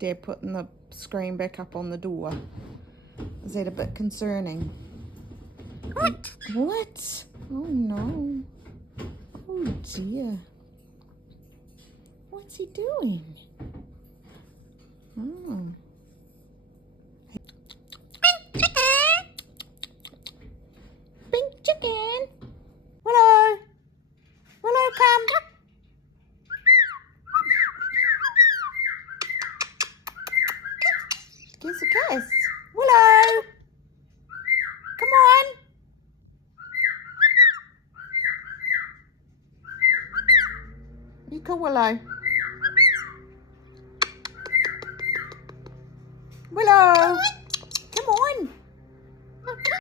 Dad putting the screen back up on the door. Is that a bit concerning? What? What? Oh no. Oh dear. What's he doing? Oh. Pink chicken. Willow. Willow, come. Kiss a kiss. Willow. Come on. You call Willow. Willow.